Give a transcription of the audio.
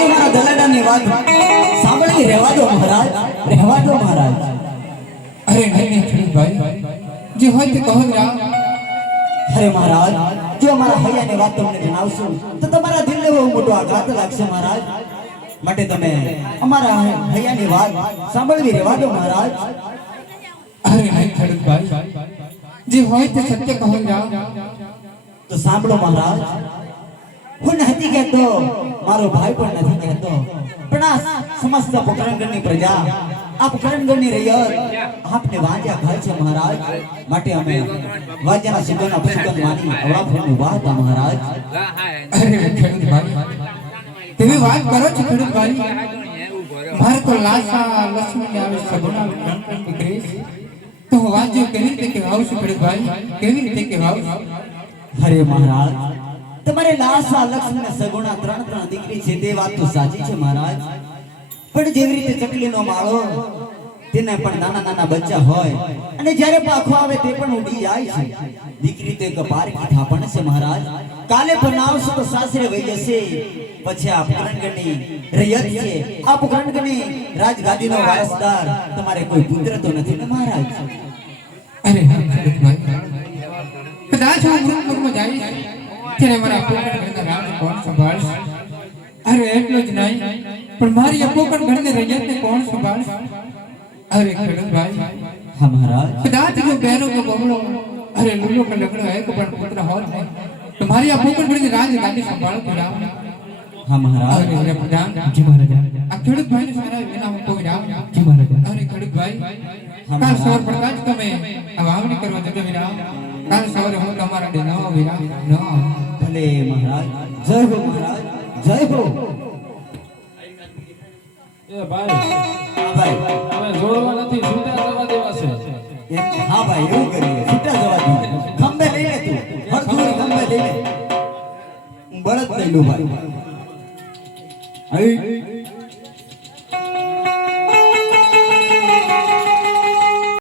આજે મારા દલાડાની વાત સાંભળી રહેવા દો મહારાજ, રહેવા દો મહારાજ. અરે નહીં ખેડૂતભાઈ, જે હોય તે કહો રા. અરે મહારાજ, જો અમારા હૈયાની વાત તમને જણાવશું તો તમારા દિલને બહુ મોટો આઘાત લાગશે મહારાજ. માટે તમે અમારા હૈયાની વાત સાંભળવી રહેવા દો મહારાજ. અરે નહીં ખેડૂતભાઈ, જે હોય તે સત્ય કહો રા. તો સાંભળો મહારાજ, હું નથી કહેતો, મારો ભાઈ પણ નથી કહેતો, પણ આ સમસ્ત પોકરણગઢની પ્રજા, આ પોકરણગઢની રૈયત આપને વાંજ્યા ખાય છે મહારાજ. માટે અમે વાંજ્યાના સિદ્ધોના પુસ્તક માની અવળાફળની વાત આ મહારાજ. અરે ખેડૂતભાઈ, તમે વાત કરો છો ખેડૂતભાઈ. મારે તો લાસા લક્ષ્મી આવે સગુણા ત્રણ દીકરી, તો હું વાંચ્યો કેવી રીતે કહેવાઉં છું ખેડૂતભાઈ, કેવી રીતે કહેવાઉં? અરે મહારાજ, તમારે લાસા લક્ષ્મી ને સગુણા ત્રણ દીકરી છે તે વાત તો સાચી છે મહારાજ. પણ જેવી રીતે ચકલીનો માળો, તેને પણ નાના નાના બચ્ચા હોય અને જ્યારે પાખો આવે તે પણ ઉડી જાય છે. દીકરી તો એક પારકી થાપણ છે મહારાજ. કાલે બનાવશો તો સાસરે વહી જશે. પછી આ પોકરણગઢની રૈયત છે, આ પોકરણગઢની રાજગાદીનો વારસદાર તમારે કોઈ પુત્ર તો નથી ને મહારાજ. અરે કદાચ હું મૃતપુરમાં જઈશ ત્યારે મારા પોકરણગઢના રાજ કોણ સંભાળશે? અરે એટલું જ નહીં, પણ મારી આ પોકરણગઢની રૈયતને કોણ સંભાળશે? અરે ખેડૂતભાઈ, હા મહારાજ. કદાચ જો બહેનો કે બમણો, અરે લુલો કે લગડો એક પણ પુત્ર હોત ને તો મારી આ પોકરણગઢની રાજગાદી સંભાળો તો રામ. હા મહારાજ. અરે પ્રધાન જી મહારાજ, આ ખેડૂતભાઈને સારા વિના હું કોઈ રામ જી મહારાજ. અરે ખેડૂતભાઈ, કાલ સવાર પડતા જ તમે આ વાવણી કરવા જજો વિરામ. કાલ સવારે હું તમારા દે નવા વિરામ ન ભલે મહારાજ. જય હો મહારાજ, જય હો. એ ભાઈ, હા ભાઈ. અમે જોડવા નથી, છૂટા જવા દેવા છે. હા ભાઈ, એવું કરીએ, છૂટા જવા દઈએ. ખંભે લઈ લે તું, હરદુરી ખંભે લઈ લે. હું બળદ લઈ લઉં ભાઈ.